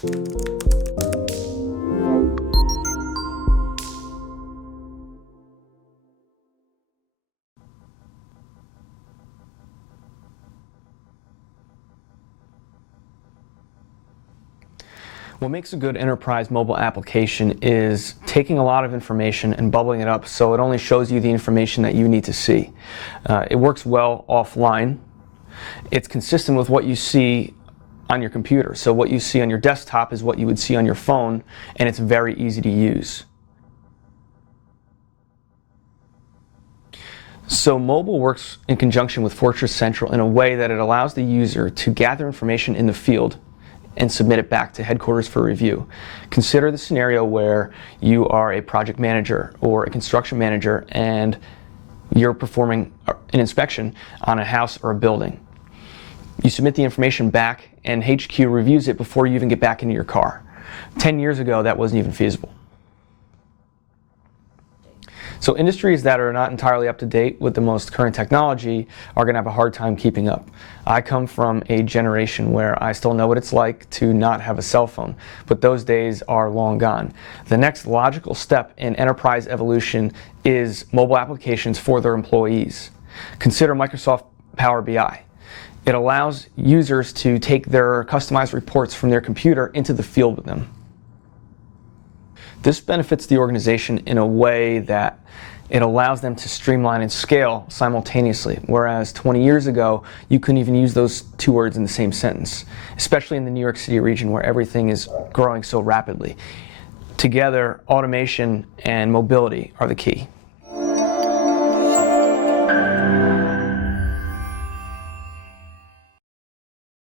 What makes a good enterprise mobile application is taking a lot of information and bubbling it up so it only shows you the information that you need to see. It works well offline. It's consistent with what you see on your computer. So what you see on your desktop is what you would see on your phone, and it's very easy to use. So mobile works in conjunction with Fortress Central in a way that it allows the user to gather information in the field and submit it back to headquarters for review. Consider the scenario where you are a project manager or a construction manager and you're performing an inspection on a house or a building. You submit the information back and HQ reviews it before you even get back into your car. 10 years ago, that wasn't even feasible. So industries that are not entirely up to date with the most current technology are going to have a hard time keeping up. I come from a generation where I still know what it's like to not have a cell phone, but those days are long gone. The next logical step in enterprise evolution is mobile applications for their employees. Consider Microsoft Power BI. It allows users to take their customized reports from their computer into the field with them. This benefits the organization in a way that it allows them to streamline and scale simultaneously, whereas 20 years ago, you couldn't even use those two words in the same sentence, especially in the New York City region where everything is growing so rapidly. Together, automation and mobility are the key.